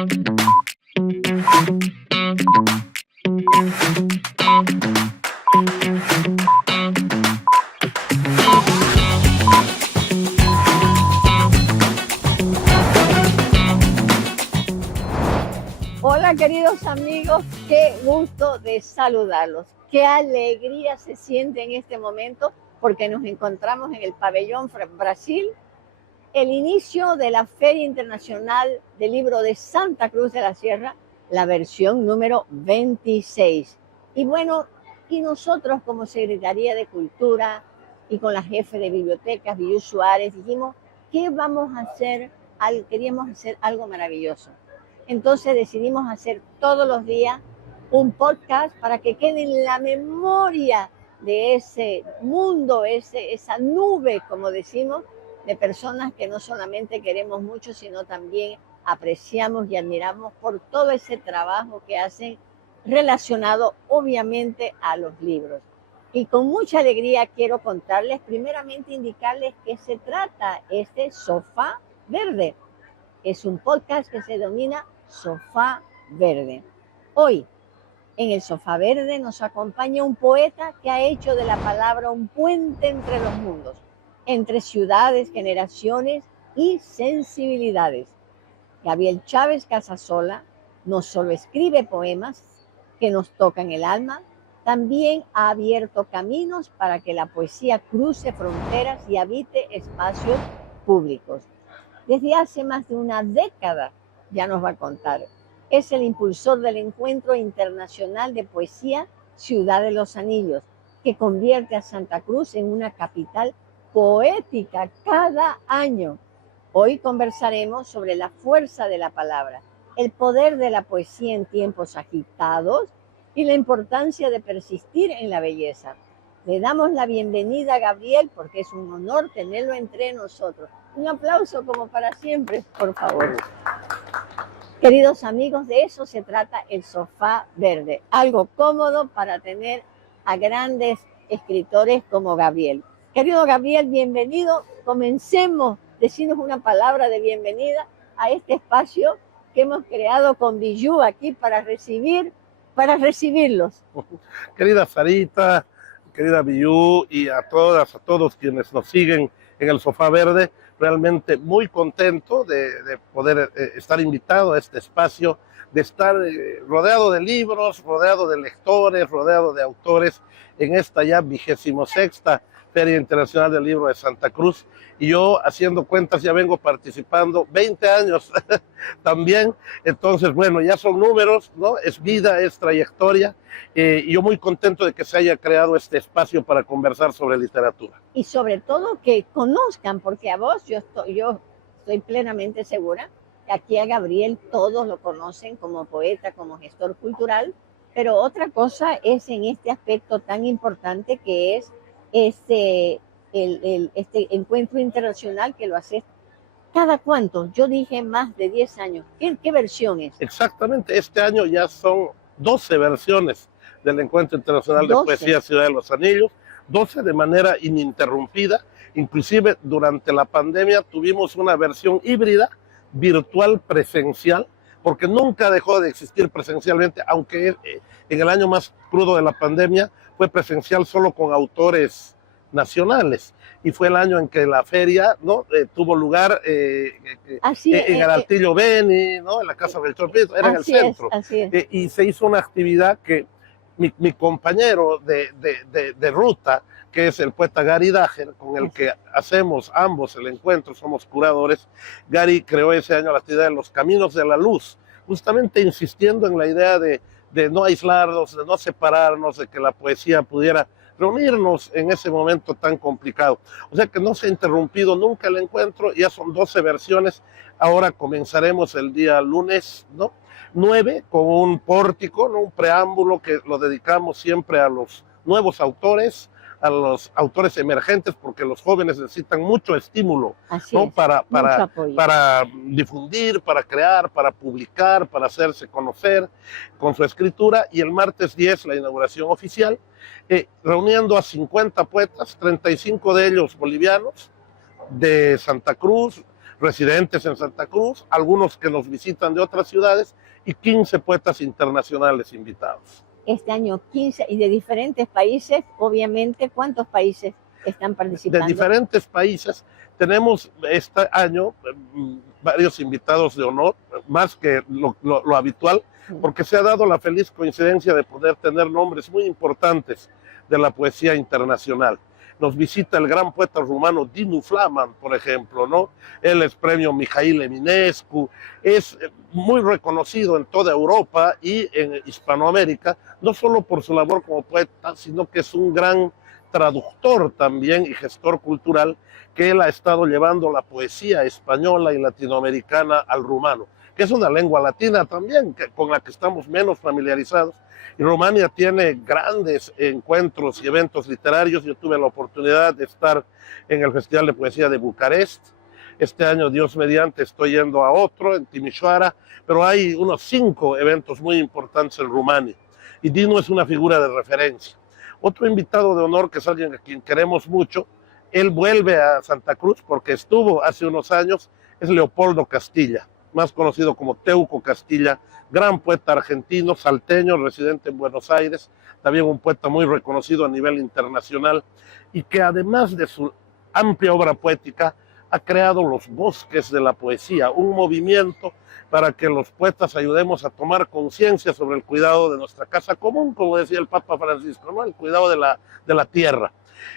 Hola queridos amigos, qué gusto de saludarlos. Qué alegría se siente en este momento porque nos encontramos en el Pabellón Brasil, el inicio de la Feria Internacional del Libro de Santa Cruz de la Sierra, la versión número 26. Y bueno, y nosotros como Secretaría de Cultura y con la jefe de bibliotecas, Villu Suárez, dijimos, ¿qué vamos a hacer? Queríamos hacer algo maravilloso. Entonces decidimos hacer todos los días un podcast para que quede en la memoria de ese mundo, esa nube, como decimos, de personas que no solamente queremos mucho, sino también apreciamos y admiramos por todo ese trabajo que hacen relacionado obviamente a los libros. Y con mucha alegría quiero contarles, primeramente indicarles qué se trata este Sofá Verde. Es un podcast que se denomina Sofá Verde. Hoy, en el Sofá Verde, nos acompaña un poeta que ha hecho de la palabra un puente entre los mundos, entre ciudades, generaciones y sensibilidades. Gabriel Chávez Casasola no solo escribe poemas que nos tocan el alma, también ha abierto caminos para que la poesía cruce fronteras y habite espacios públicos. Desde hace más de una década, ya nos va a contar, es el impulsor del Encuentro Internacional de Poesía Ciudad de los Anillos, que convierte a Santa Cruz en una capital poética cada año. Hoy conversaremos sobre la fuerza de la palabra, el poder de la poesía en tiempos agitados y la importancia de persistir en la belleza. Le damos la bienvenida a Gabriel porque es un honor tenerlo entre nosotros. Un aplauso como para siempre, por favor. Queridos amigos, de eso se trata el Sofá Verde, algo cómodo para tener a grandes escritores como Gabriel. Querido Gabriel, bienvenido. Comencemos, decirnos una palabra de bienvenida a este espacio que hemos creado con Villu aquí para recibirlos. Querida Sarita, querida Villu y a todas, a todos quienes nos siguen en el Sofá Verde, realmente muy contento de poder estar invitado a este espacio, de estar rodeado de libros, rodeado de lectores, rodeado de autores en esta ya 26ª Feria Internacional del Libro de Santa Cruz. Y yo, haciendo cuentas, ya vengo participando 20 años también. Entonces, bueno, ya son números, ¿no? Es vida, es trayectoria. Y yo muy contento de que se haya creado este espacio para conversar sobre literatura. Y sobre todo que conozcan, porque a vos yo estoy plenamente segura que aquí a Gabriel todos lo conocen como poeta, como gestor cultural, pero otra cosa es en este aspecto tan importante que es este encuentro internacional que lo haces cada cuánto. Yo dije más de 10 años. ¿Qué versión es? Exactamente, este año ya son 12 versiones del Encuentro Internacional de Poesía Ciudad de los Anillos, 12 de manera ininterrumpida. Inclusive durante la pandemia tuvimos una versión híbrida, virtual, presencial, porque nunca dejó de existir presencialmente, aunque en el año más crudo de la pandemia fue presencial solo con autores nacionales, y fue el año en que la feria, ¿no? Tuvo lugar en el Altillo Beni, ¿no? En la Casa del Chorpito, era en el centro. Y se hizo una actividad que mi compañero de ruta, que es el poeta Gary Dager, con el que hacemos ambos el encuentro, somos curadores. Gary creó ese año la actividad de los Caminos de la Luz, justamente insistiendo en la idea de no aislarnos, de no separarnos, de que la poesía pudiera reunirnos en ese momento tan complicado. O sea que no se ha interrumpido nunca el encuentro, ya son 12 versiones. Ahora comenzaremos el día lunes, ¿no? 9 con un pórtico, ¿no? Un preámbulo que lo dedicamos siempre a los nuevos autores, a los autores emergentes, porque los jóvenes necesitan mucho estímulo, ¿no? Para difundir, para crear, para publicar, para hacerse conocer con su escritura. Y el martes 10 la inauguración oficial, reuniendo a 50 poetas, 35 de ellos bolivianos, de Santa Cruz, residentes en Santa Cruz, algunos que nos visitan de otras ciudades y 15 poetas internacionales invitados. Este año 15 y de diferentes países, obviamente. ¿Cuántos países están participando? De diferentes países. Tenemos este año varios invitados de honor, más que lo habitual, porque se ha dado la feliz coincidencia de poder tener nombres muy importantes de la poesía internacional. Nos visita el gran poeta rumano Dinu Flaman, por ejemplo, ¿no? Él es premio Mihail Eminescu, es muy reconocido en toda Europa y en Hispanoamérica, no solo por su labor como poeta, sino que es un gran traductor también y gestor cultural, que él ha estado llevando la poesía española y latinoamericana al rumano, que es una lengua latina también, con la que estamos menos familiarizados. Y Rumania tiene grandes encuentros y eventos literarios. Yo tuve la oportunidad de estar en el Festival de Poesía de Bucarest. Este año, Dios mediante, estoy yendo a otro, en Timișoara, pero hay unos 5 eventos muy importantes en Rumania. Y Dinu es una figura de referencia. Otro invitado de honor, que es alguien a quien queremos mucho, él vuelve a Santa Cruz porque estuvo hace unos años, es Leopoldo Castilla, más conocido como Teuco Castilla, gran poeta argentino, salteño, residente en Buenos Aires, también un poeta muy reconocido a nivel internacional, y que además de su amplia obra poética, ha creado los Bosques de la Poesía, un movimiento para que los poetas ayudemos a tomar conciencia sobre el cuidado de nuestra casa común, como decía el Papa Francisco, ¿no? El cuidado de la tierra.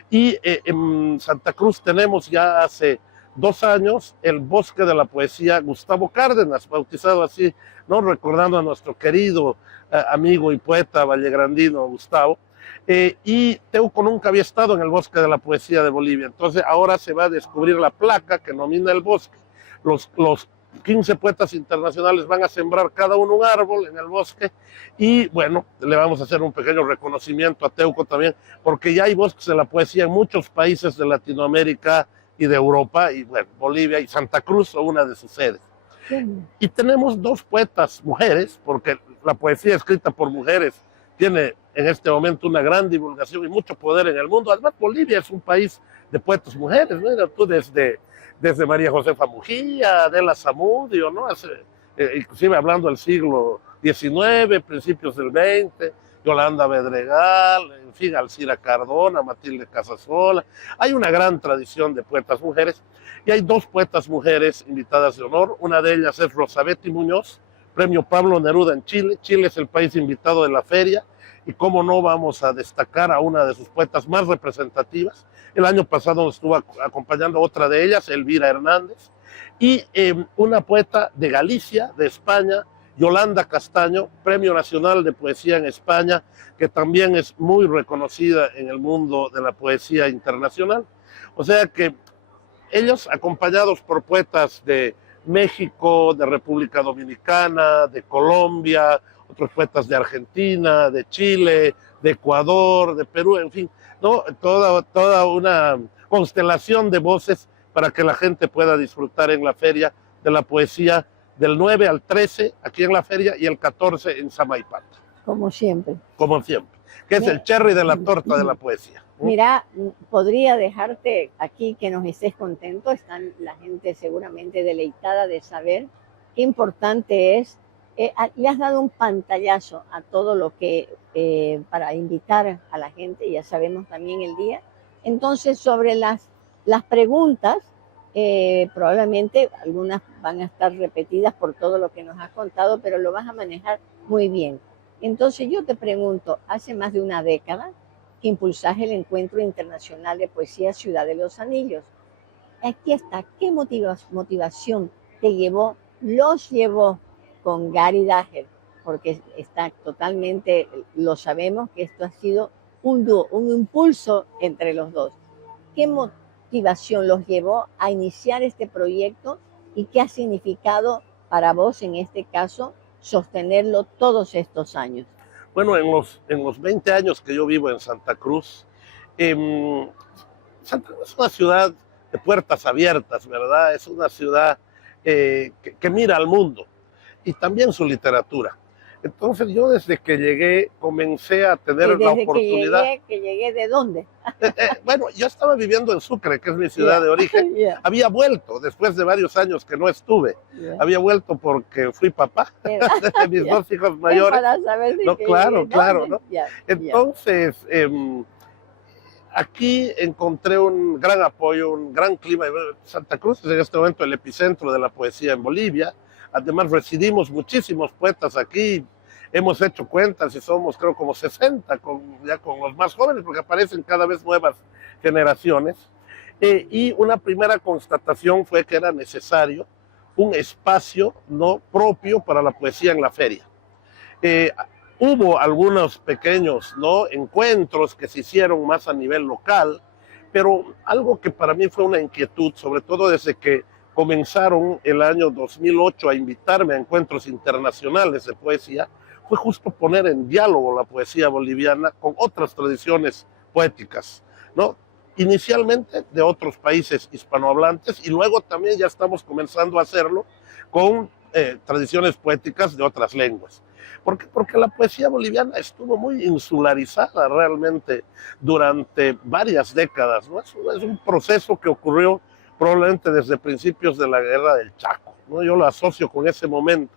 Y en Santa Cruz tenemos ya hace 2 años el Bosque de la Poesía Gustavo Cárdenas, bautizado así, ¿no? Recordando a nuestro querido amigo y poeta vallegrandino Gustavo. Y Teuco nunca había estado en el Bosque de la Poesía de Bolivia, entonces ahora se va a descubrir la placa que nomina el bosque. Los 15 poetas internacionales van a sembrar cada uno un árbol en el bosque y bueno, le vamos a hacer un pequeño reconocimiento a Teuco también, porque ya hay bosques de la poesía en muchos países de Latinoamérica y de Europa, y bueno, Bolivia y Santa Cruz son una de sus sedes. Y tenemos 2 poetas mujeres, porque la poesía escrita por mujeres tiene en este momento una gran divulgación y mucho poder en el mundo. Además, Bolivia es un país de poetas mujeres, ¿no? Tú desde María Josefa Mujía, Adela Zamudio, ¿no? Inclusive hablando del siglo XIX, principios del XX, Yolanda Bedregal, en fin, Alcira Cardona, Matilde Casasola. Hay una gran tradición de poetas mujeres y hay 2 poetas mujeres invitadas de honor. Una de ellas es Rosabeth Muñoz, premio Pablo Neruda en Chile. Chile es el país invitado de la feria y cómo no vamos a destacar a una de sus poetas más representativas. El año pasado nos estuvo acompañando otra de ellas, Elvira Hernández, y una poeta de Galicia, de España, Yolanda Castaño, Premio Nacional de Poesía en España, que también es muy reconocida en el mundo de la poesía internacional. O sea que ellos, acompañados por poetas de México, de República Dominicana, de Colombia, otros poetas de Argentina, de Chile, de Ecuador, de Perú, en fin, ¿no? Toda una constelación de voces para que la gente pueda disfrutar en la Feria de la Poesía del 9 al 13 aquí en la feria y el 14 en Samaipata. Como siempre. Como siempre, que es el cherry de la torta de la poesía. Mira, podría dejarte aquí que nos estés contento, están la gente seguramente deleitada de saber qué importante es. Le has dado un pantallazo a todo lo que, para invitar a la gente, ya sabemos también el día. Entonces, sobre las preguntas, probablemente algunas van a estar repetidas por todo lo que nos has contado, pero lo vas a manejar muy bien. Entonces yo te pregunto, hace más de una década que impulsaste el Encuentro Internacional de Poesía Ciudad de los Anillos. Aquí está, ¿qué motivación los llevó con Gary Dager? Porque está totalmente, lo sabemos que esto ha sido un dúo, un impulso entre los dos. ¿Qué motivación los llevó a iniciar este proyecto y qué ha significado para vos, en este caso, sostenerlo todos estos años? Bueno, en los 20 años que yo vivo en Santa Cruz, Santa Cruz es una ciudad de puertas abiertas, ¿verdad? Es una ciudad que mira al mundo y también su literatura. Entonces yo desde que llegué comencé a tener ¿Y la desde oportunidad. que llegué de dónde? Bueno, yo estaba viviendo en Sucre, que es mi ciudad de origen. Había vuelto después de varios años que no estuve. Había vuelto porque fui papá de mis dos hijos mayores. Para saber de no, que claro, claro, ¿no? Ya, Entonces, aquí encontré un gran apoyo, un gran clima. Santa Cruz es en este momento el epicentro de la poesía en Bolivia. Además, residimos muchísimos poetas aquí. Hemos hecho cuentas y somos, creo, como 60, ya con los más jóvenes, porque aparecen cada vez nuevas generaciones. Y una primera constatación fue que era necesario un espacio no propio para la poesía en la feria. Hubo algunos pequeños encuentros que se hicieron más a nivel local, pero algo que para mí fue una inquietud, sobre todo desde que comenzaron el año 2008 a invitarme a encuentros internacionales de poesía, fue justo poner en diálogo la poesía boliviana con otras tradiciones poéticas, ¿no? Inicialmente de otros países hispanohablantes y luego también ya estamos comenzando a hacerlo con tradiciones poéticas de otras lenguas. ¿Por qué? Porque la poesía boliviana estuvo muy insularizada realmente durante varias décadas, ¿no? Es un proceso que ocurrió probablemente desde principios de la Guerra del Chaco, ¿no? Yo lo asocio con ese momento,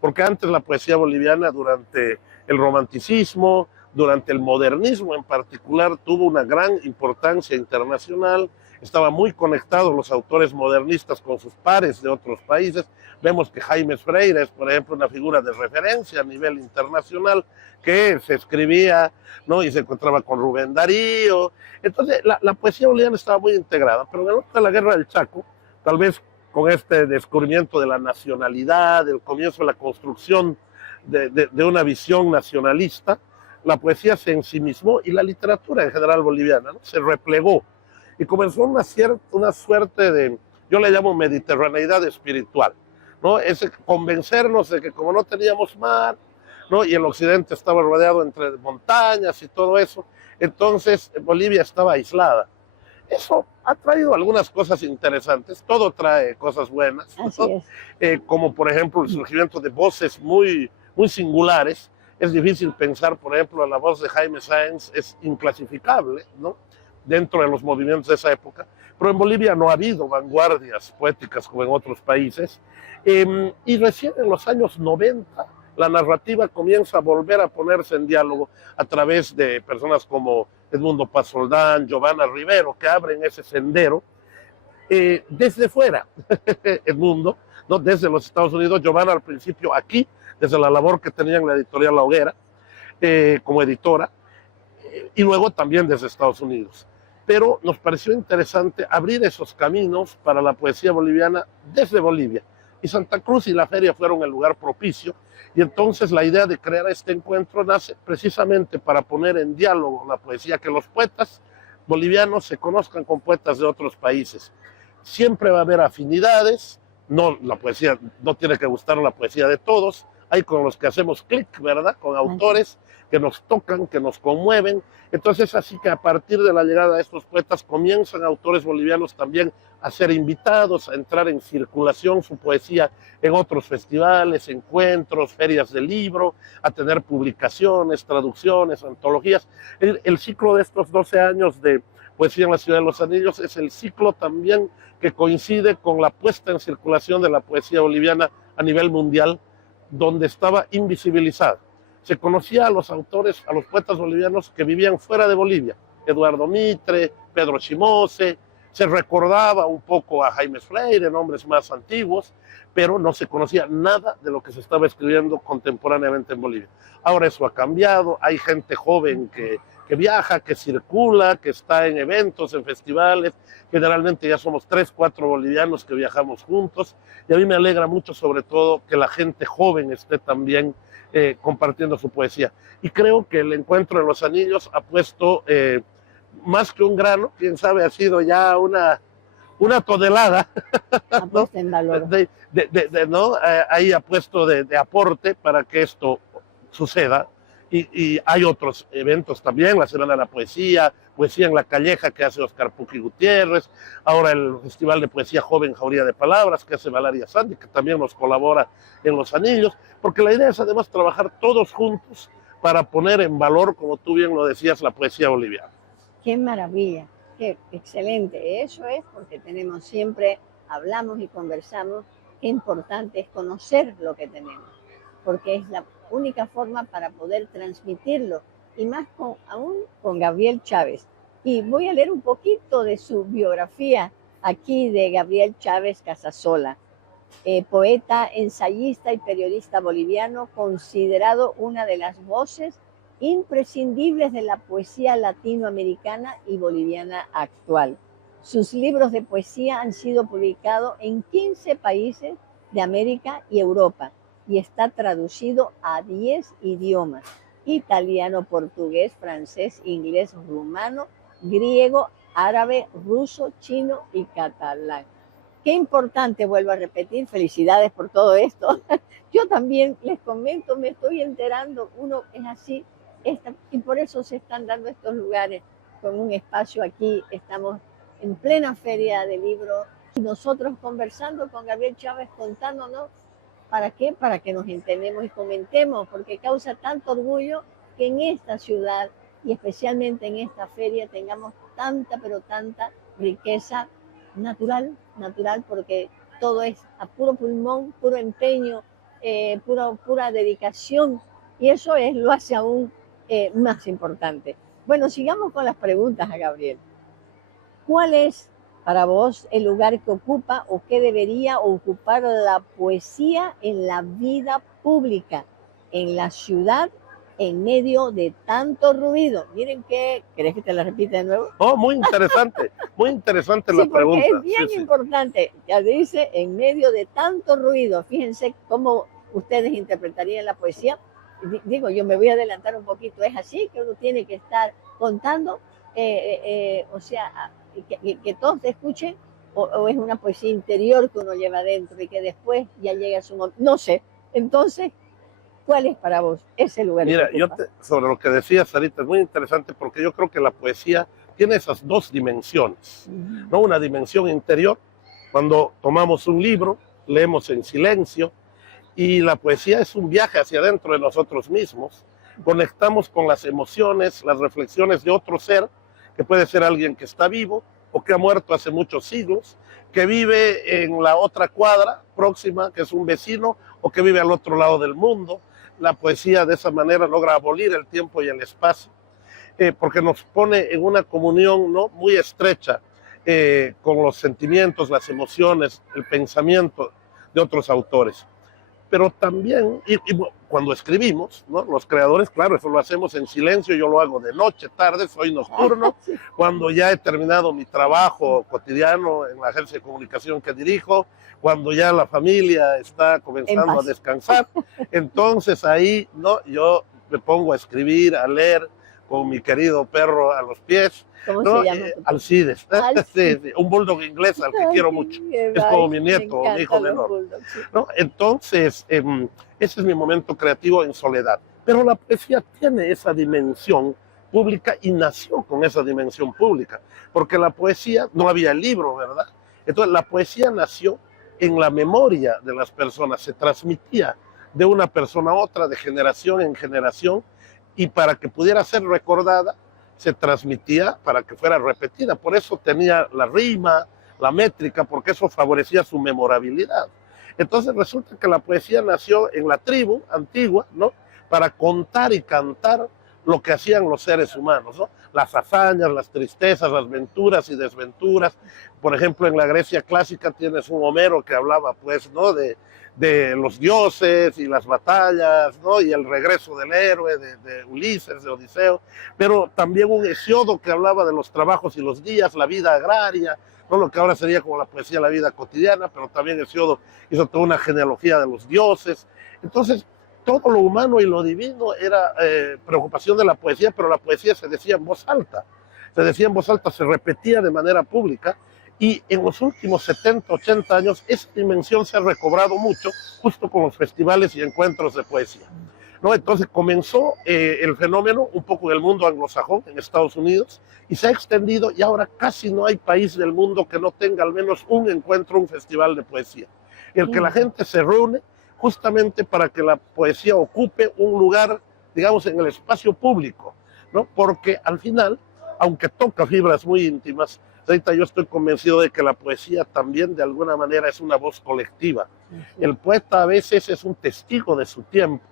porque antes la poesía boliviana durante el romanticismo, durante el modernismo en particular, tuvo una gran importancia internacional, estaba muy conectados los autores modernistas con sus pares de otros países. Vemos que Jaime Freire es, por ejemplo, una figura de referencia a nivel internacional, que se escribía, ¿no? Y se encontraba con Rubén Darío. Entonces, la poesía boliviana estaba muy integrada, pero durante la Guerra del Chaco, tal vez con este descubrimiento de la nacionalidad, el comienzo de la construcción de una visión nacionalista, la poesía se ensimismó y la literatura en general boliviana, ¿no? Se replegó y comenzó una suerte de, yo le llamo mediterraneidad espiritual, ¿no? Es convencernos de que como no teníamos mar, ¿no? Y el occidente estaba rodeado entre montañas y todo eso, entonces Bolivia estaba aislada. Eso ha traído algunas cosas interesantes, todo trae cosas buenas, ¿no? Como por ejemplo el surgimiento de voces muy, muy singulares. Es difícil pensar, por ejemplo, la voz de Jaime Sáenz es inclasificable, ¿no? Dentro de los movimientos de esa época, pero en Bolivia no ha habido vanguardias poéticas como en otros países, y recién en los años 90 la narrativa comienza a volver a ponerse en diálogo a través de personas como Edmundo Paz Soldán, Giovanna Rivero, que abren ese sendero desde fuera. Edmundo, ¿no? Desde los Estados Unidos, Giovanna al principio aquí, desde la labor que tenía en la editorial La Hoguera, como editora, y luego también desde Estados Unidos. Pero nos pareció interesante abrir esos caminos para la poesía boliviana desde Bolivia. Y Santa Cruz y la feria fueron el lugar propicio, y entonces la idea de crear este encuentro nace precisamente para poner en diálogo la poesía, que los poetas bolivianos se conozcan con poetas de otros países. Siempre va a haber afinidades, no, la poesía no tiene que gustar la poesía de todos, hay con los que hacemos clic, ¿verdad? Con autores que nos tocan, que nos conmueven. Entonces, así que a partir de la llegada de estos poetas comienzan autores bolivianos también a ser invitados, a entrar en circulación su poesía en otros festivales, encuentros, ferias de libro, a tener publicaciones, traducciones, antologías. El ciclo de estos 12 años de poesía en la Ciudad de los Anillos es el ciclo también que coincide con la puesta en circulación de la poesía boliviana a nivel mundial, donde estaba invisibilizada. Se conocía a los autores, a los poetas bolivianos que vivían fuera de Bolivia, Eduardo Mitre, Pedro Chimose, se recordaba un poco a Jaime Freire, nombres más antiguos, pero no se conocía nada de lo que se estaba escribiendo contemporáneamente en Bolivia. Ahora eso ha cambiado, hay gente joven que viaja, que circula, que está en eventos, en festivales. Generalmente ya somos 3, 4 bolivianos que viajamos juntos, y a mí me alegra mucho sobre todo que la gente joven esté también compartiendo su poesía. Y creo que el Encuentro de los Anillos ha puesto más que un grano, quién sabe, ha sido ya una tonelada, ¿no? En valor. ¿No? Ahí ha puesto de aporte para que esto suceda. y hay otros eventos también, la Semana de la Poesía, Poesía en la Calleja que hace Oscar Puqui Gutiérrez, ahora el Festival de Poesía Joven Jauría de Palabras que hace Valeria Sandy, que también nos colabora en Los Anillos, porque la idea es además trabajar todos juntos para poner en valor, como tú bien lo decías, la poesía boliviana. Qué maravilla, qué excelente. Eso es porque tenemos siempre, hablamos y conversamos, qué importante es conocer lo que tenemos, porque es la única forma para poder transmitirlo, y más aún con Gabriel Chávez. Y voy a leer un poquito de su biografía aquí de Gabriel Chávez Casasola, poeta, ensayista y periodista boliviano, considerado una de las voces imprescindibles de la poesía latinoamericana y boliviana actual. Sus libros de poesía han sido publicados en 15 países de América y Europa y está traducido a 10 idiomas: italiano, portugués, francés, inglés, rumano, griego, árabe, ruso, chino y catalán. Qué importante, vuelvo a repetir, felicidades por todo esto. Yo también les comento, me estoy enterando, uno es así, y por eso se están dando estos lugares con un espacio aquí. Estamos en plena feria de libros y nosotros conversando con Gabriel Chávez, contándonos. ¿Para qué? Para que nos entendemos y comentemos, porque causa tanto orgullo que en esta ciudad y especialmente en esta feria tengamos tanta, pero tanta riqueza natural, porque todo es a puro pulmón, puro empeño, pura dedicación, y eso lo hace aún más importante. Bueno, sigamos con las preguntas a Gabriel. ¿Cuál es para vos el lugar que ocupa o que debería ocupar la poesía en la vida pública, en la ciudad, en medio de tanto ruido? Miren que, ¿querés que te la repita de nuevo? Oh, muy interesante la pregunta. Es bien importante, ya dice, en medio de tanto ruido. Fíjense cómo ustedes interpretarían la poesía. Digo, yo me voy a adelantar un poquito, es así que uno tiene que estar contando, o sea, que todos te escuchen, o es una poesía interior que uno lleva adentro y que después ya llega a su momento. No sé. Entonces, ¿cuál es para vos ese lugar? Mira, sobre lo que decías, Sarita, es muy interesante porque yo creo que la poesía tiene esas dos dimensiones, ¿no? Una dimensión interior, cuando tomamos un libro, leemos en silencio, y la poesía es un viaje hacia adentro de nosotros mismos. Conectamos con las emociones, las reflexiones de otro ser, que puede ser alguien que está vivo o que ha muerto hace muchos siglos, que vive en la otra cuadra próxima, que es un vecino, o que vive al otro lado del mundo. La poesía de esa manera logra abolir el tiempo y el espacio, porque nos pone en una comunión, ¿no?, muy estrecha con los sentimientos, las emociones, el pensamiento de otros autores. Pero también, y cuando escribimos, ¿no?, los creadores, claro, eso lo hacemos en silencio. Yo lo hago de noche, tarde, soy nocturno, cuando ya he terminado mi trabajo cotidiano en la agencia de comunicación que dirijo, cuando ya la familia está comenzando a descansar. Entonces ahí, ¿no?, yo me pongo a escribir, a leer, con mi querido perro a los pies. ¿Cómo ¿no? se llama? Alcides, sí, un bulldog inglés al que quiero mucho. Es como mi nieto, mi hijo menor. ¿No? Entonces, ese es mi momento creativo en soledad. Pero la poesía tiene esa dimensión pública y nació con esa dimensión pública, porque la poesía, no había libro, ¿verdad? Entonces la poesía nació en la memoria de las personas, se transmitía de una persona a otra, de generación en generación, y para que pudiera ser recordada, se transmitía para que fuera repetida. Por eso tenía la rima, la métrica, porque eso favorecía su memorabilidad. Entonces resulta que la poesía nació en la tribu antigua, ¿no?, para contar y cantar lo que hacían los seres humanos, ¿no?, las hazañas, las tristezas, las venturas y desventuras. Por ejemplo, en la Grecia clásica tienes un Homero que hablaba, pues, ¿no?, de los dioses y las batallas, ¿no?, y el regreso del héroe, de Ulises, de Odiseo, pero también un Hesiodo que hablaba de los trabajos y los días, la vida agraria, ¿no?, lo que ahora sería como la poesía de la vida cotidiana, pero también Hesiodo hizo toda una genealogía de los dioses. Entonces, todo lo humano y lo divino era preocupación de la poesía, pero la poesía se decía en voz alta, se repetía de manera pública. Y en los últimos 70, 80 años, esa dimensión se ha recobrado mucho, justo con los festivales y encuentros de poesía. ¿no? Entonces comenzó el fenómeno un poco en el mundo anglosajón, en Estados Unidos, y se ha extendido y ahora casi no hay país del mundo que no tenga al menos un encuentro, un festival de poesía, en el que la gente se reúne justamente para que la poesía ocupe un lugar, digamos, en el espacio público, ¿no? Porque al final, aunque toca fibras muy íntimas, ahorita yo estoy convencido de que la poesía también de alguna manera es una voz colectiva. El poeta a veces es un testigo de su tiempo.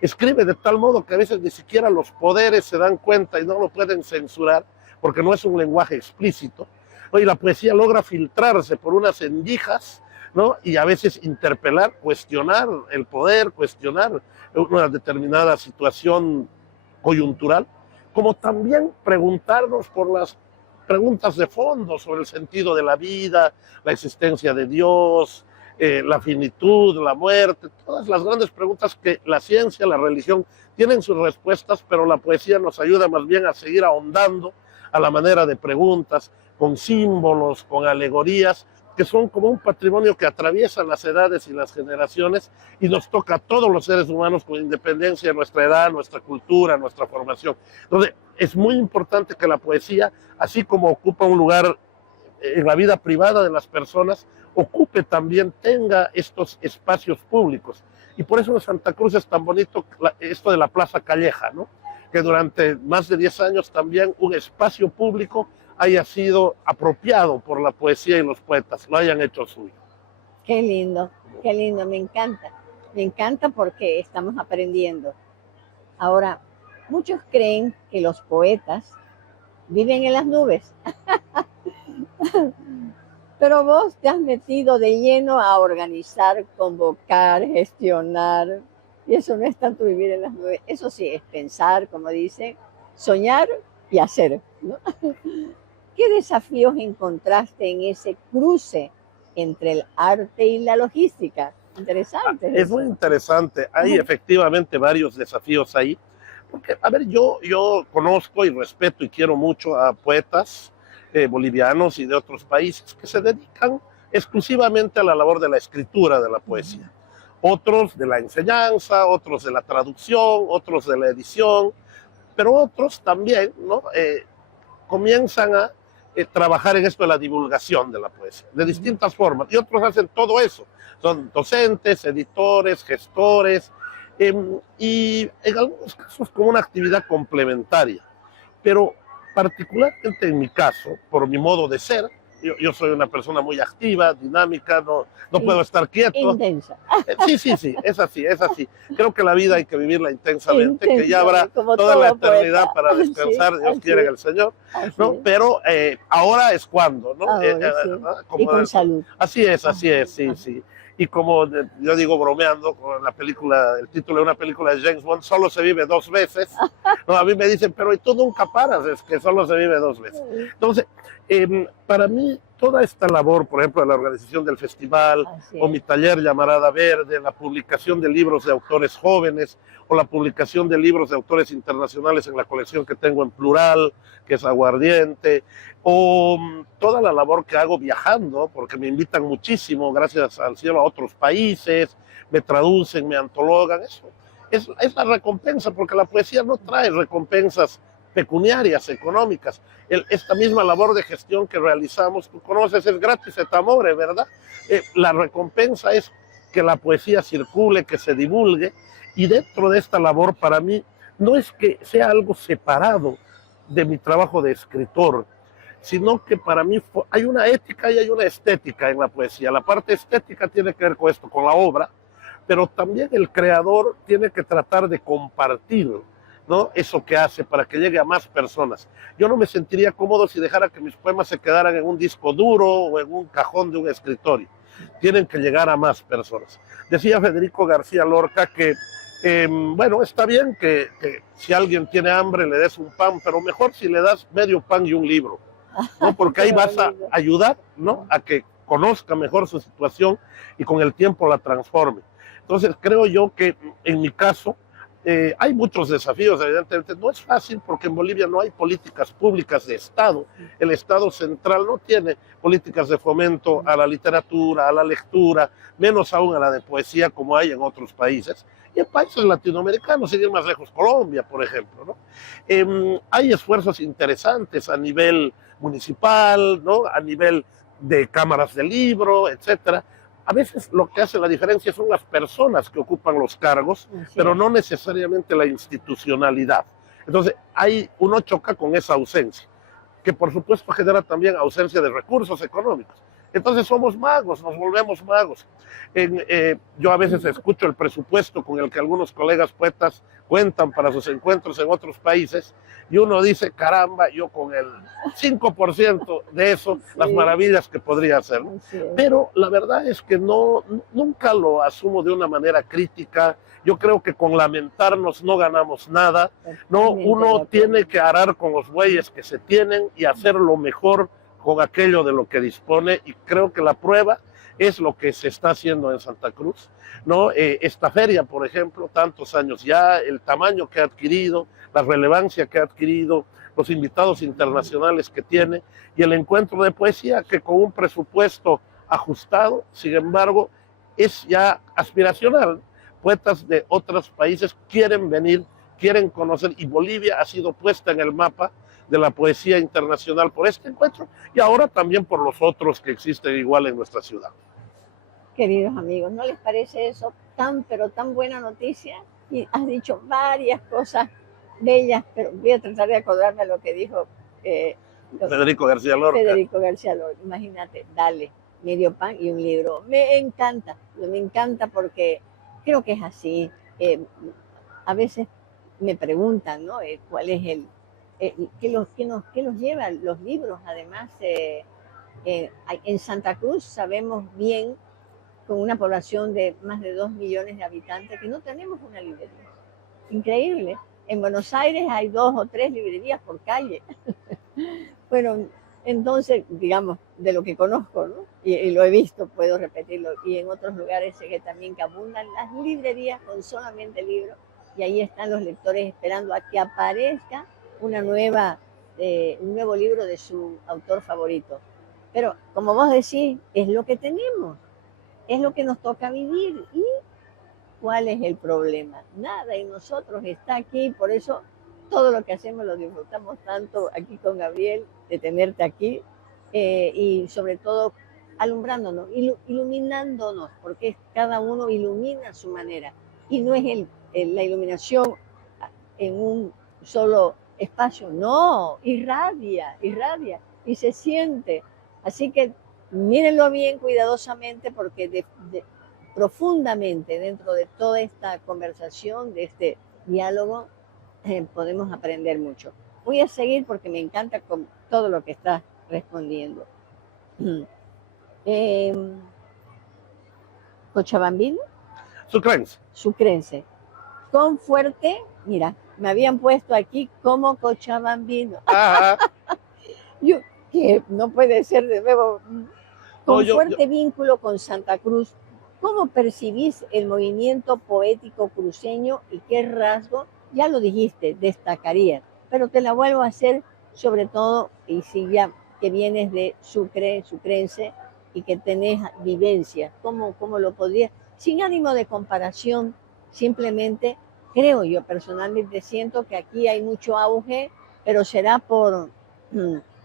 Escribe de tal modo que a veces ni siquiera los poderes se dan cuenta y no lo pueden censurar porque no es un lenguaje explícito. Y la poesía logra filtrarse por unas endijas, ¿no? Y a veces interpelar, cuestionar el poder, cuestionar una determinada situación coyuntural, como también preguntarnos por las preguntas de fondo sobre el sentido de la vida, la existencia de Dios, la finitud, la muerte, todas las grandes preguntas que la ciencia, la religión tienen sus respuestas, pero la poesía nos ayuda más bien a seguir ahondando a la manera de preguntas, con símbolos, con alegorías, que son como un patrimonio que atraviesa las edades y las generaciones y nos toca a todos los seres humanos con independencia de nuestra edad, nuestra cultura, nuestra formación. Entonces, es muy importante que la poesía, así como ocupa un lugar en la vida privada de las personas, ocupe también, tenga estos espacios públicos. Y por eso en Santa Cruz es tan bonito esto de la Plaza Calleja, ¿no? Que durante más de 10 años también un espacio público haya sido apropiado por la poesía y los poetas, lo hayan hecho suyo. Qué lindo, me encanta porque estamos aprendiendo. Ahora, muchos creen que los poetas viven en las nubes, pero vos te has metido de lleno a organizar, convocar, gestionar, y eso no es tanto vivir en las nubes, eso sí es pensar, como dice, soñar y hacer, ¿no? ¿Qué desafíos encontraste en ese cruce entre el arte y la logística? Interesante. Es muy interesante. Hay efectivamente varios desafíos ahí. Porque, a ver, yo conozco y respeto y quiero mucho a poetas bolivianos y de otros países que se dedican exclusivamente a la labor de la escritura de la poesía. Otros de la enseñanza, otros de la traducción, otros de la edición, pero otros también, ¿no? Comienzan a trabajar en esto de la divulgación de la poesía, de distintas formas, y otros hacen todo eso, son docentes, editores, gestores, y en algunos casos como una actividad complementaria, pero particularmente en mi caso, por mi modo de ser, yo soy una persona muy activa, dinámica, no puedo estar quieto. Intensa. Sí, es así. Creo que la vida hay que vivirla intensamente, que ya habrá toda la eternidad poeta para descansar, Dios quiere el Señor, ¿no? Pero ahora es cuando, ¿no? Y con salud. Así es, sí. Y como yo digo bromeando con la película, el título de una película de James Bond, solo se vive 2 veces. No, a mí me dicen, pero ¿y tú nunca paras? Es que solo se vive 2 veces. Entonces, para mí, toda esta labor, por ejemplo, de la organización del festival, o mi taller Llamarada Verde, la publicación de libros de autores jóvenes, o la publicación de libros de autores internacionales en la colección que tengo en Plural, que es Aguardiente, o toda la labor que hago viajando, porque me invitan muchísimo, gracias al cielo, a otros países, me traducen, me antologan, eso es la recompensa, porque la poesía no trae recompensas pecuniarias, económicas. Esta misma labor de gestión que realizamos, tú conoces, es gratis et amore, ¿verdad? La recompensa es que la poesía circule, que se divulgue, y dentro de esta labor para mí no es que sea algo separado de mi trabajo de escritor, sino que para mí hay una ética y hay una estética en la poesía. La parte estética tiene que ver con esto, con la obra, pero también el creador tiene que tratar de compartir, ¿no? Eso que hace para que llegue a más personas. Yo no me sentiría cómodo si dejara que mis poemas se quedaran en un disco duro o en un cajón de un escritorio. Tienen que llegar a más personas. Decía Federico García Lorca que, bueno, está bien que si alguien tiene hambre le des un pan, pero mejor si le das medio pan y un libro, ¿no? Porque ahí vas a ayudar, ¿no? A que conozca mejor su situación y con el tiempo la transforme. Entonces creo yo que en mi caso, Hay muchos desafíos, evidentemente. No es fácil porque en Bolivia no hay políticas públicas de Estado. El Estado central no tiene políticas de fomento a la literatura, a la lectura, menos aún a la de poesía como hay en otros países. Y en países latinoamericanos, sin ir más lejos, Colombia, por ejemplo, ¿no? Hay esfuerzos interesantes a nivel municipal, ¿no? A nivel de cámaras de libro, etcétera. A veces lo que hace la diferencia son las personas que ocupan los cargos, pero no necesariamente la institucionalidad. Entonces, uno choca con esa ausencia, que por supuesto genera también ausencia de recursos económicos. Entonces somos magos, nos volvemos magos. Yo a veces escucho el presupuesto con el que algunos colegas poetas cuentan para sus encuentros en otros países y uno dice, caramba, yo con el 5% de eso, sí, las maravillas que podría hacer. Pero la verdad es que nunca lo asumo de una manera crítica. Yo creo que con lamentarnos no ganamos nada. No, uno tiene que arar con los bueyes que se tienen y hacer lo mejor con aquello de lo que dispone, y creo que la prueba es lo que se está haciendo en Santa Cruz, ¿no? Esta feria, por ejemplo, tantos años ya, el tamaño que ha adquirido, la relevancia que ha adquirido, los invitados internacionales que tiene, y el encuentro de poesía que con un presupuesto ajustado, sin embargo, es ya aspiracional. Poetas de otros países quieren venir, quieren conocer, y Bolivia ha sido puesta en el mapa de la poesía internacional por este encuentro y ahora también por los otros que existen igual en nuestra ciudad. Queridos amigos, ¿no les parece eso pero tan buena noticia? Y has dicho varias cosas bellas, pero voy a tratar de acordarme lo que dijo Federico García Lorca. Federico García Lorca, imagínate, dale, medio pan y un libro. Me encanta porque creo que es así. A veces me preguntan, ¿no? ¿Cuál es ¿qué los lleva los libros? Además, en Santa Cruz sabemos bien, con una población de más de 2 millones de habitantes, que no tenemos una librería. Increíble. En Buenos Aires hay 2 o 3 librerías por calle. Bueno, entonces, digamos, de lo que conozco, ¿no? Y lo he visto, puedo repetirlo, y en otros lugares sé que también que abundan las librerías con solamente libros, y ahí están los lectores esperando a que aparezca un nuevo libro de su autor favorito. Pero, como vos decís, es lo que tenemos, es lo que nos toca vivir. ¿Y cuál es el problema? Nada, y nosotros está aquí, por eso todo lo que hacemos lo disfrutamos tanto aquí con Gabriel, de tenerte aquí, y sobre todo alumbrándonos, iluminándonos, porque cada uno ilumina a su manera, y no es la iluminación en un solo espacio, no, irradia y se siente. Así que mírenlo bien cuidadosamente, porque profundamente dentro de toda esta conversación, de este diálogo, podemos aprender mucho. Voy a seguir porque me encanta con todo lo que estás respondiendo. Cochabambino. Sucrense. Con fuerte, mira, me habían puesto aquí como cochabambino. Que no puede ser de nuevo. Con fuerte vínculo con Santa Cruz. ¿Cómo percibís el movimiento poético cruceño y qué rasgo, ya lo dijiste, destacaría? Pero te la vuelvo a hacer, sobre todo, y si ya que vienes de sucrense y que tenés vivencia, ¿cómo lo podrías? Sin ánimo de comparación, simplemente creo yo personalmente, siento que aquí hay mucho auge, pero será por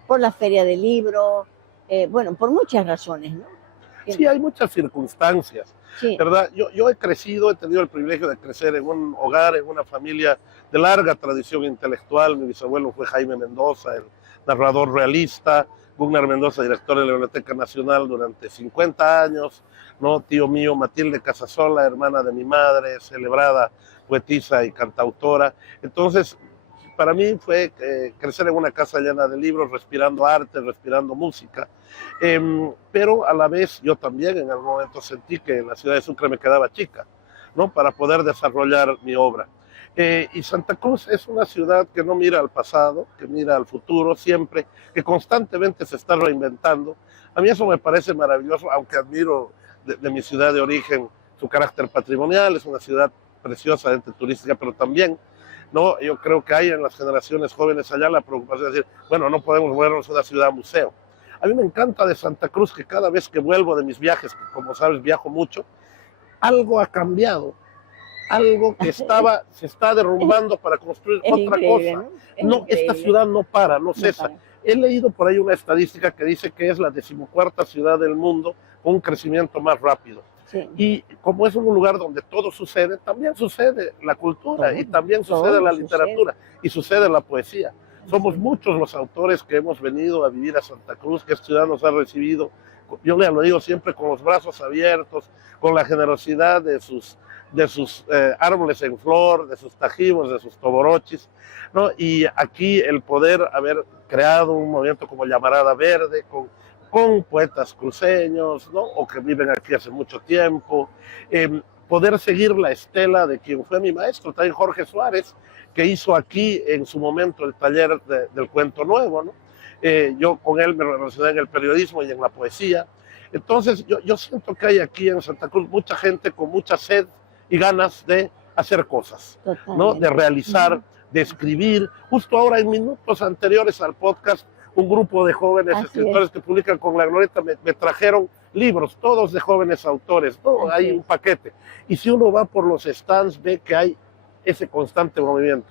la feria del libro, bueno, por muchas razones, ¿no? Sí, hay muchas circunstancias, sí, ¿verdad? Yo he tenido el privilegio de crecer en un hogar, en una familia de larga tradición intelectual. Mi bisabuelo fue Jaime Mendoza, el narrador realista, Gunnar Mendoza, director de la Biblioteca Nacional durante 50 años, ¿no? Tío mío, Matilde Casasola, hermana de mi madre, celebrada poetisa y cantautora. Entonces, para mí fue crecer en una casa llena de libros, respirando arte, respirando música, pero a la vez yo también en algún momento sentí que la ciudad de Sucre me quedaba chica, ¿no? Para poder desarrollar mi obra. Y Santa Cruz es una ciudad que no mira al pasado, que mira al futuro siempre, que constantemente se está reinventando. A mí eso me parece maravilloso, aunque admiro de mi ciudad de origen su carácter patrimonial. Es una ciudad preciosa, gente turística, pero también, ¿no? Yo creo que hay en las generaciones jóvenes allá la preocupación de decir, bueno, no podemos volvernos una ciudad museo. A mí me encanta de Santa Cruz que cada vez que vuelvo de mis viajes, que como sabes viajo mucho, algo ha cambiado, algo que se está derrumbando para construir otra cosa. No, esta ciudad no para, no cesa. He leído por ahí una estadística que dice que es la 14ª ciudad del mundo con un crecimiento más rápido. Sí. Y como es un lugar donde todo sucede, también sucede la cultura y también sucede la literatura y sucede la poesía. Somos muchos los autores que hemos venido a vivir a Santa Cruz, que esta ciudad nos ha recibido, yo le lo digo siempre, con los brazos abiertos, con la generosidad de sus árboles en flor, de sus tajivos, de sus toborochis, ¿no? Y aquí el poder haber creado un movimiento como Llamarada Verde, con poetas cruceños, ¿no? O que viven aquí hace mucho tiempo, poder seguir la estela de quien fue mi maestro, también Jorge Suárez, que hizo aquí en su momento el taller del cuento nuevo, ¿no? Yo con él me relacioné en el periodismo y en la poesía. Entonces yo siento que hay aquí en Santa Cruz mucha gente con mucha sed y ganas de hacer cosas, ¿no? De realizar, de escribir. Justo ahora, en minutos anteriores al podcast, un grupo de jóvenes escritores que publican con La Glorieta me trajeron libros, todos de jóvenes autores, ¿no? Hay un paquete. Y si uno va por los stands, ve que hay ese constante movimiento.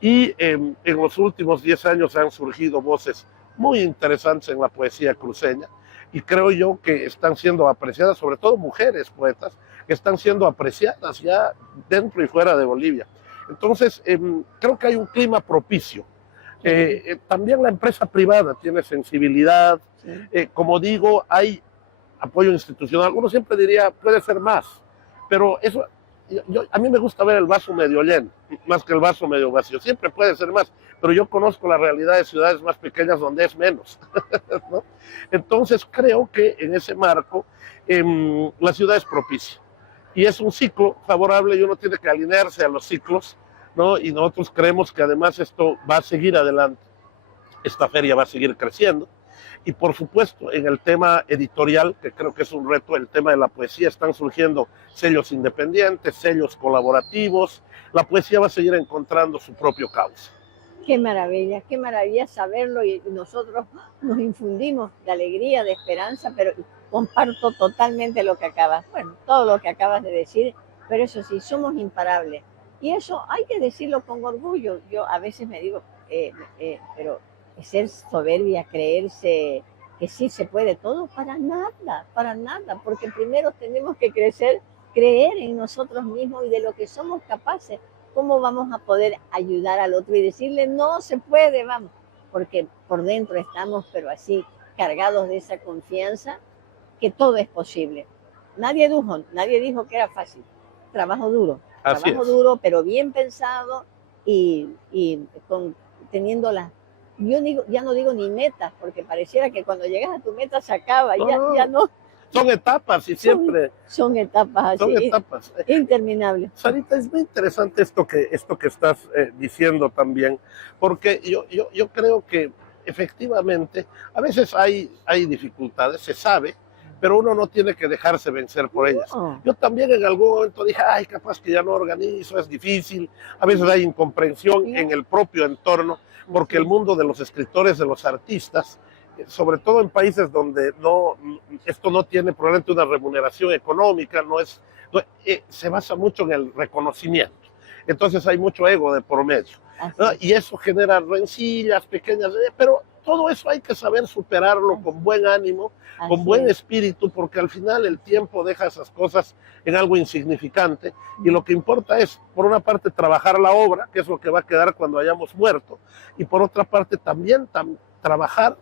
Y en los últimos 10 años han surgido voces muy interesantes en la poesía cruceña, y creo yo que están siendo apreciadas, sobre todo mujeres poetas, que están siendo apreciadas ya dentro y fuera de Bolivia. Entonces, creo que hay un clima propicio. También la empresa privada tiene sensibilidad, como digo, hay apoyo institucional. Uno siempre diría, puede ser más, pero eso, a mí me gusta ver el vaso medio lleno, más que el vaso medio vacío. Siempre puede ser más, pero yo conozco la realidad de ciudades más pequeñas donde es menos, ¿no? Entonces creo que en ese marco la ciudad es propicia y es un ciclo favorable y uno tiene que alinearse a los ciclos, ¿no? Y nosotros creemos que además esto va a seguir adelante, esta feria va a seguir creciendo. Y por supuesto, en el tema editorial, que creo que es un reto, el tema de la poesía, están surgiendo sellos independientes, sellos colaborativos. La poesía va a seguir encontrando su propio cauce. Qué maravilla saberlo, y nosotros nos infundimos de alegría, de esperanza, pero comparto totalmente lo que todo lo que acabas de decir, pero eso sí, somos imparables. Y eso hay que decirlo con orgullo. Yo a veces me digo, pero ser soberbia, creerse que sí se puede todo, para nada, porque primero tenemos que creer en nosotros mismos y de lo que somos capaces. ¿Cómo vamos a poder ayudar al otro y decirle no se puede, vamos? Porque por dentro estamos, pero así, cargados de esa confianza que todo es posible. Nadie dijo que era fácil. Trabajo duro, pero bien pensado y teniendo las... ya no digo ni metas, porque pareciera que cuando llegas a tu meta se acaba, ya no. Son etapas y siempre. Son etapas así. Son etapas. Interminables. Sarita, es muy interesante esto que estás diciendo también, porque yo creo que efectivamente a veces hay dificultades, se sabe, pero uno no tiene que dejarse vencer por ellas. Yo también en algún momento dije, ay, capaz que ya no organizo, es difícil, a veces hay incomprensión en el propio entorno, porque el mundo de los escritores, de los artistas, sobre todo en países donde esto no tiene probablemente una remuneración económica, se basa mucho en el reconocimiento. Entonces hay mucho ego de por medio, ¿no? Y eso genera rencillas pequeñas, pero todo eso hay que saber superarlo con buen ánimo, con buen espíritu, porque al final el tiempo deja esas cosas en algo insignificante, y lo que importa es, por una parte, trabajar la obra, que es lo que va a quedar cuando hayamos muerto, y por otra parte también trabajar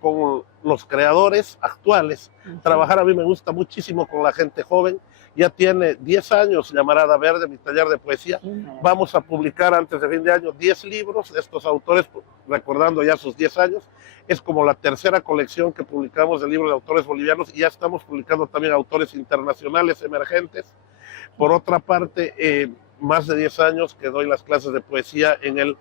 con los creadores actuales. Trabajar a mí me gusta muchísimo con la gente joven. Ya tiene 10 años Llamarada Verde, mi taller de poesía. Vamos a publicar antes de fin de año 10 libros de estos autores, recordando ya sus 10 años. Es como la tercera colección que publicamos de libros de autores bolivianos, y ya estamos publicando también autores internacionales emergentes. Por otra parte, más de 10 años que doy las clases de poesía en el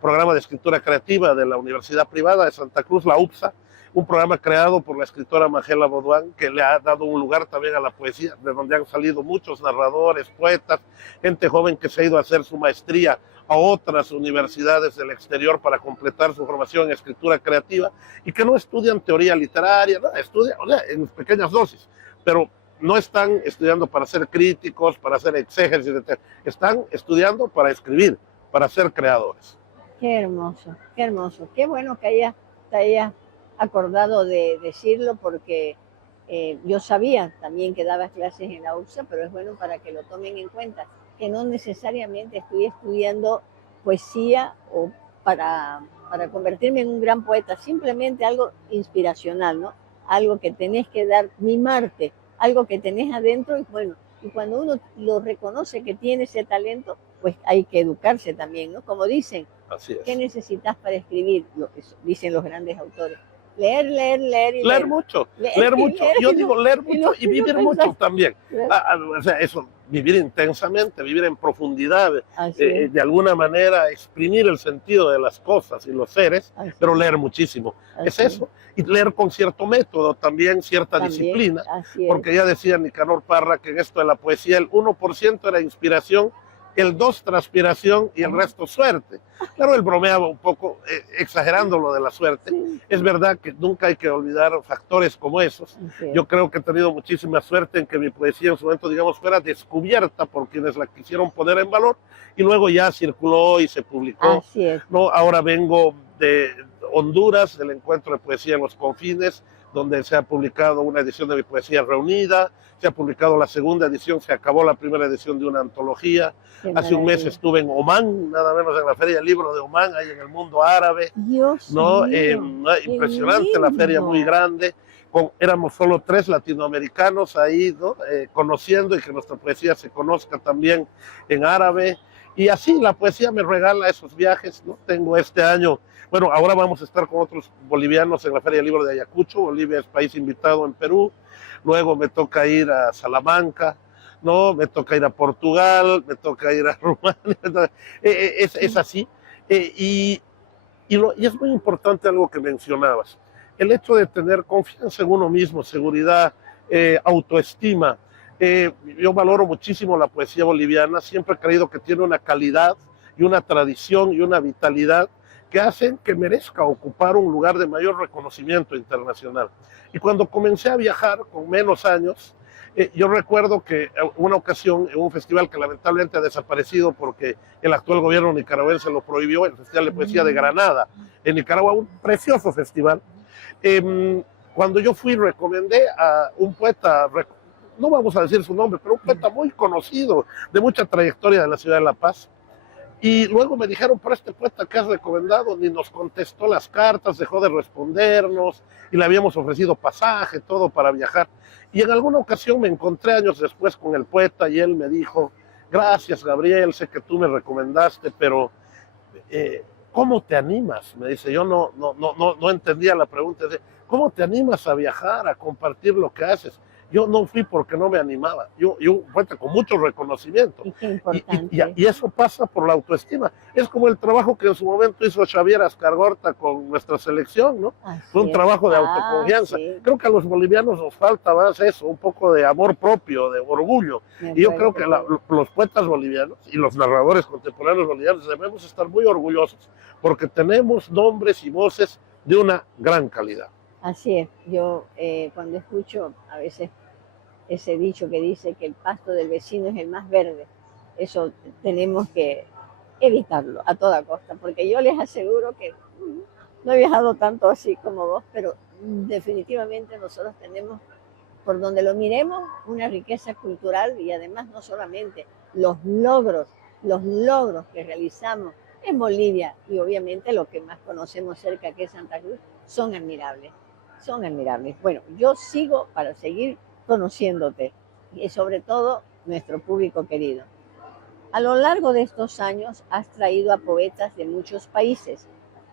programa de escritura creativa de la Universidad Privada de Santa Cruz, la UPSA, un programa creado por la escritora Magela Baudouin, que le ha dado un lugar también a la poesía, de donde han salido muchos narradores, poetas, gente joven que se ha ido a hacer su maestría a otras universidades del exterior para completar su formación en escritura creativa, y que no estudian teoría literaria, no, estudian, o sea, en pequeñas dosis, pero no están estudiando para ser críticos, para hacer exégesis, etc. Están estudiando para escribir, para ser creadores. Qué hermoso, qué hermoso. Qué bueno que te hayas acordado de decirlo, porque yo sabía también que dabas clases en la URSA, pero es bueno para que lo tomen en cuenta, que no necesariamente estoy estudiando poesía o para convertirme en un gran poeta, simplemente algo inspiracional, ¿no? Algo que tenés que dar, mimarte, algo que tenés adentro, y bueno, y cuando uno lo reconoce que tiene ese talento, pues hay que educarse también, ¿no? Como dicen, así es. ¿Qué necesitas para escribir? Lo que dicen los grandes autores. Leer, leer, leer y leer mucho, leer mucho. Yo digo leer mucho y vivir mucho también. O sea, eso, vivir intensamente, vivir en profundidad, de alguna manera exprimir el sentido de las cosas y los seres, pero leer muchísimo. Es eso. Y leer con cierto método, también cierta disciplina, porque ya decía Nicanor Parra que en esto de la poesía el 1% era inspiración, el 2% transpiración y el resto suerte. Claro, él bromeaba un poco, exagerando lo de la suerte. Sí. Es verdad que nunca hay que olvidar factores como esos. Sí. Yo creo que he tenido muchísima suerte en que mi poesía en su momento, digamos, fuera descubierta por quienes la quisieron poner en valor, y luego ya circuló y se publicó. Así es. ¿No? Ahora vengo de Honduras, del Encuentro de Poesía en los Confines, donde se ha publicado una edición de mi poesía reunida, se ha publicado la segunda edición, se acabó la primera edición de una antología. Hace un mes estuve en Omán, nada menos, en la Feria del Libro de Omán, ahí en el mundo árabe. Dios ¿no? Mío, Impresionante la feria, muy grande. Éramos solo 3 latinoamericanos ahí, ¿no? Conociendo, y que nuestra poesía se conozca también en árabe. Y así la poesía me regala esos viajes, ¿no? Tengo este año, bueno, ahora vamos a estar con otros bolivianos en la Feria del Libro de Ayacucho. Bolivia es país invitado en Perú. Luego me toca ir a Salamanca, ¿no? Me toca ir a Portugal, me toca ir a Rumania. Es así. Y es muy importante algo que mencionabas. El hecho de tener confianza en uno mismo, seguridad, autoestima. Yo valoro muchísimo la poesía boliviana. Siempre he creído que tiene una calidad y una tradición y una vitalidad que hacen que merezca ocupar un lugar de mayor reconocimiento internacional. Y cuando comencé a viajar con menos años, yo recuerdo que una ocasión en un festival que lamentablemente ha desaparecido porque el actual gobierno nicaragüense lo prohibió, el Festival de Poesía de Granada, en Nicaragua, un precioso festival. Cuando yo fui, recomendé a un poeta, no vamos a decir su nombre, pero un poeta muy conocido, de mucha trayectoria de la ciudad de La Paz. Y luego me dijeron, por este poeta que has recomendado, ni nos contestó las cartas, dejó de respondernos, y le habíamos ofrecido pasaje, todo para viajar. Y en alguna ocasión me encontré años después con el poeta, y él me dijo, gracias Gabriel, sé que tú me recomendaste, pero ¿cómo te animas? Me dice, yo no entendía la pregunta, ¿cómo te animas a viajar, a compartir lo que haces? Yo no fui porque no me animaba. Yo fui con mucho reconocimiento. Y eso pasa por la autoestima. Es como el trabajo que en su momento hizo Xavier Ascargorta con nuestra selección, ¿no? Fue un trabajo de autoconfianza. Sí. Creo que a los bolivianos nos falta más eso, un poco de amor propio, de orgullo. Y yo creo que los poetas bolivianos y los narradores contemporáneos bolivianos debemos estar muy orgullosos porque tenemos nombres y voces de una gran calidad. Así es, yo cuando escucho a veces ese dicho que dice que el pasto del vecino es el más verde, eso tenemos que evitarlo a toda costa, porque yo les aseguro que no he viajado tanto así como vos, pero definitivamente nosotros tenemos, por donde lo miremos, una riqueza cultural, y además no solamente los logros que realizamos en Bolivia, y obviamente lo que más conocemos cerca, que es Santa Cruz, son admirables. Son admirables. Bueno, yo sigo para seguir conociéndote, y sobre todo nuestro público querido. A lo largo de estos años has traído a poetas de muchos países.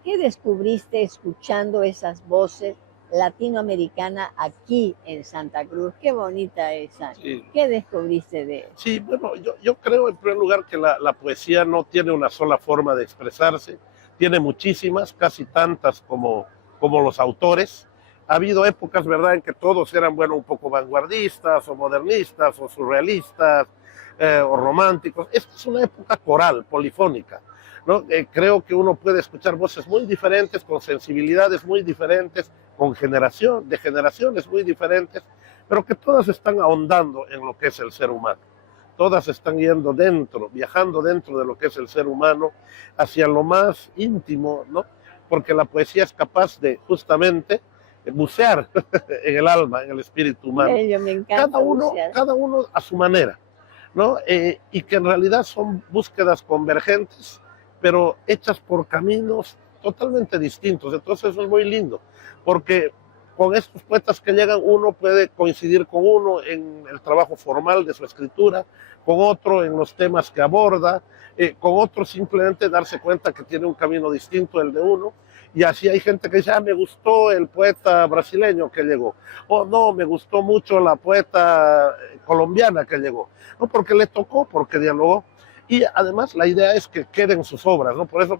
¿Qué descubriste escuchando esas voces latinoamericanas aquí en Santa Cruz? Qué bonita esa. Sí. ¿Qué descubriste de eso? Sí, bueno, yo creo en primer lugar que la poesía no tiene una sola forma de expresarse, tiene muchísimas, casi tantas como los autores. Ha habido épocas, ¿verdad?, en que todos eran, bueno, un poco vanguardistas o modernistas o surrealistas o románticos. Esta es una época coral, polifónica, ¿no? Creo que uno puede escuchar voces muy diferentes, con sensibilidades muy diferentes, con de generaciones muy diferentes, pero que todas están ahondando en lo que es el ser humano. Todas están yendo dentro, viajando dentro de lo que es el ser humano, hacia lo más íntimo, ¿no? Porque la poesía es capaz de justamente bucear en el alma, en el espíritu humano. Me encanta cada uno a su manera, ¿no? Y que en realidad son búsquedas convergentes, pero hechas por caminos totalmente distintos. Entonces eso es muy lindo, porque con estos poetas que llegan, uno puede coincidir con uno en el trabajo formal de su escritura, con otro en los temas que aborda, con otro simplemente darse cuenta que tiene un camino distinto del de uno. Y así hay gente que dice, me gustó el poeta brasileño que llegó, o no, me gustó mucho la poeta colombiana que llegó, no, porque le tocó, porque dialogó. Y además la idea es que queden sus obras, ¿no? Por eso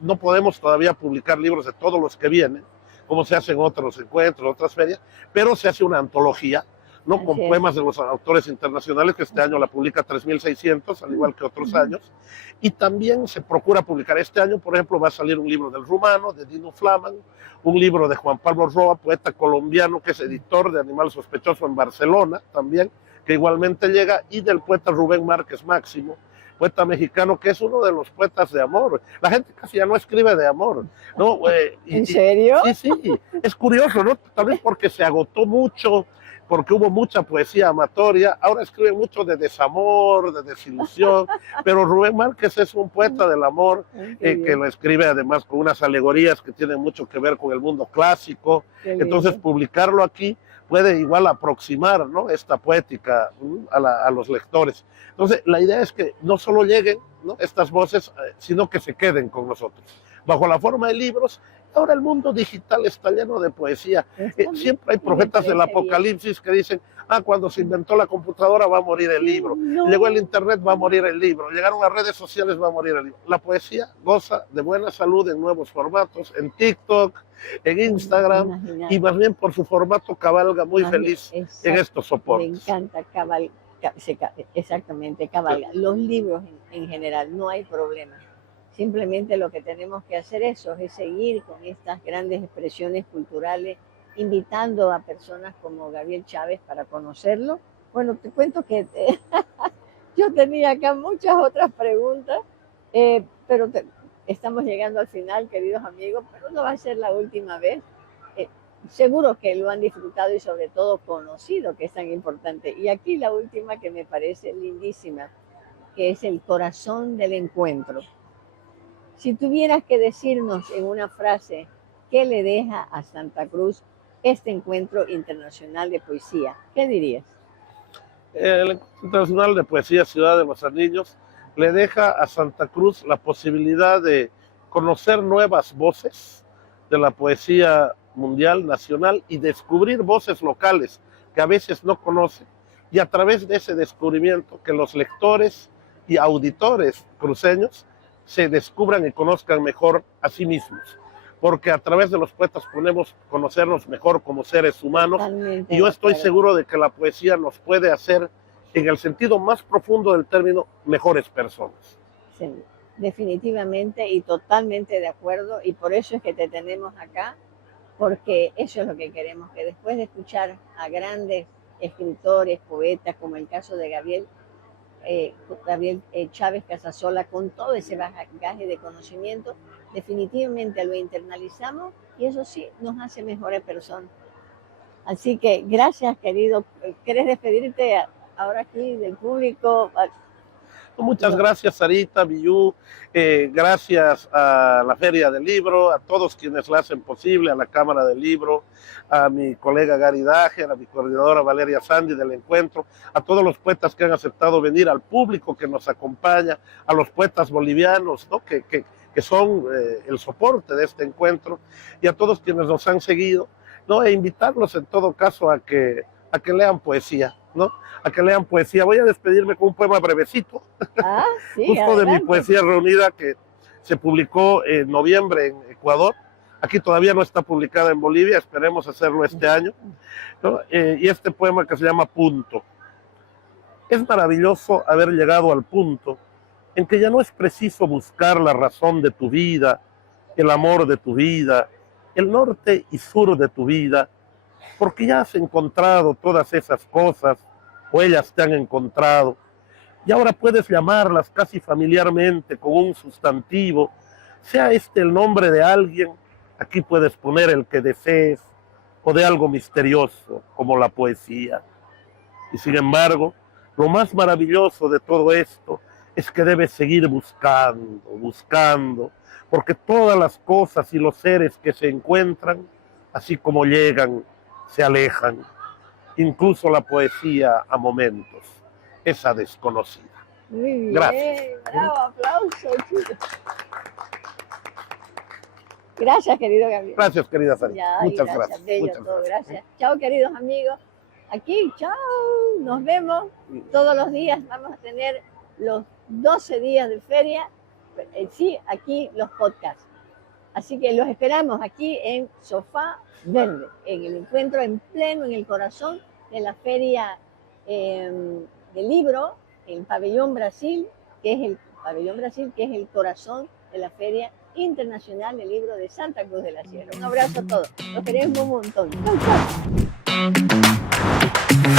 no podemos todavía publicar libros de todos los que vienen, como se hacen otros encuentros, otras ferias, pero se hace una antología, ¿no? Con poemas de los autores internacionales, que este año la publica 3.600, al igual que otros años, y también se procura publicar. Este año, por ejemplo, va a salir un libro del rumano, de Dino Flaman, un libro de Juan Pablo Roa, poeta colombiano, que es editor de Animal Sospechoso en Barcelona, también, que igualmente llega, y del poeta Rubén Márquez Máximo, poeta mexicano, que es uno de los poetas de amor. La gente casi ya no escribe de amor, ¿no? ¿En serio? Sí, es curioso, ¿no? Tal vez porque se agotó mucho, porque hubo mucha poesía amatoria, ahora escriben mucho de desamor, de desilusión, pero Rubén Márquez es un poeta del amor, que lo escribe además con unas alegorías que tienen mucho que ver con el mundo clásico. Entonces publicarlo aquí puede igual aproximar, ¿no?, esta poética a los lectores. Entonces la idea es que no solo lleguen, ¿no?, estas voces, sino que se queden con nosotros, bajo la forma de libros. Ahora el mundo digital está lleno de poesía. Siempre hay profetas del Apocalipsis que dicen, cuando se inventó la computadora va a morir el libro, llegó el internet, va a morir el libro, llegaron las redes sociales, va a morir el libro. La poesía goza de buena salud en nuevos formatos, en TikTok, en Instagram, y más bien por su formato cabalga muy feliz en estos soportes. Me encanta cabalga, exactamente, cabalga. Los libros en general, no hay problema. Simplemente lo que tenemos que hacer es seguir con estas grandes expresiones culturales, invitando a personas como Gabriel Chávez para conocerlo. Bueno, te cuento que yo tenía acá muchas otras preguntas, pero estamos llegando al final, queridos amigos, pero no va a ser la última vez. Seguro que lo han disfrutado y sobre todo conocido, que es tan importante. Y aquí la última, que me parece lindísima, que es el corazón del encuentro. Si tuvieras que decirnos en una frase qué le deja a Santa Cruz este encuentro internacional de poesía, ¿qué dirías? El Encuentro Internacional de Poesía Ciudad de los Anillos le deja a Santa Cruz la posibilidad de conocer nuevas voces de la poesía mundial, nacional, y descubrir voces locales que a veces no conocen, y a través de ese descubrimiento que los lectores y auditores cruceños se descubran y conozcan mejor a sí mismos, porque a través de los poetas podemos conocernos mejor como seres humanos. Totalmente. Y yo estoy seguro de que la poesía nos puede hacer, en el sentido más profundo del término, mejores personas. Sí, definitivamente y totalmente de acuerdo, y por eso es que te tenemos acá, porque eso es lo que queremos, que después de escuchar a grandes escritores, poetas, como el caso de Gabriel Chávez Casasola, con todo ese bagaje de conocimiento, definitivamente lo internalizamos y eso sí nos hace mejores personas. Así que gracias, querido. ¿Quieres despedirte ahora aquí del público? Muchas gracias, Sarita, Biyú, gracias a la Feria del Libro, a todos quienes la hacen posible, a la Cámara del Libro, a mi colega Gary Dager, a mi coordinadora Valeria Sandy del encuentro, a todos los poetas que han aceptado venir, al público que nos acompaña, a los poetas bolivianos, ¿no?, que son el soporte de este encuentro, y a todos quienes nos han seguido, ¿no?, e invitarlos en todo caso a que lean poesía, ¿no? A que lean poesía. Voy a despedirme con un poema brevecito, sí, justo de mi poesía reunida, que se publicó en noviembre en Ecuador, Aquí todavía no está publicada en Bolivia, esperemos hacerlo este año, ¿no? Y este poema que se llama Punto. Es maravilloso haber llegado al punto en que ya no es preciso buscar la razón de tu vida, el amor de tu vida, el norte y sur de tu vida, porque ya has encontrado todas esas cosas, o ellas te han encontrado, y ahora puedes llamarlas casi familiarmente con un sustantivo, sea este el nombre de alguien, aquí puedes poner el que desees, o de algo misterioso, como la poesía. Y sin embargo, lo más maravilloso de todo esto es que debes seguir buscando, buscando, porque todas las cosas y los seres que se encuentran, así como llegan, se alejan, incluso la poesía a momentos, esa desconocida. Muy bien, Gracias. bravo, aplauso, chicos. Gracias, querido Gabriel. Gracias, querida Sari. Muchas gracias. Bello Muchas todo, gracias. gracias. Chao, queridos amigos. Aquí, chao. Nos vemos todos los días. Vamos a tener los 12 días de feria. Sí, aquí los podcasts. Así que los esperamos aquí en Sofá Verde, en el encuentro en pleno, en el corazón de la feria del libro, el Pabellón Brasil, que es el corazón de la Feria Internacional del Libro de Santa Cruz de la Sierra. Un abrazo a todos. Los queremos un montón. Chau, chau.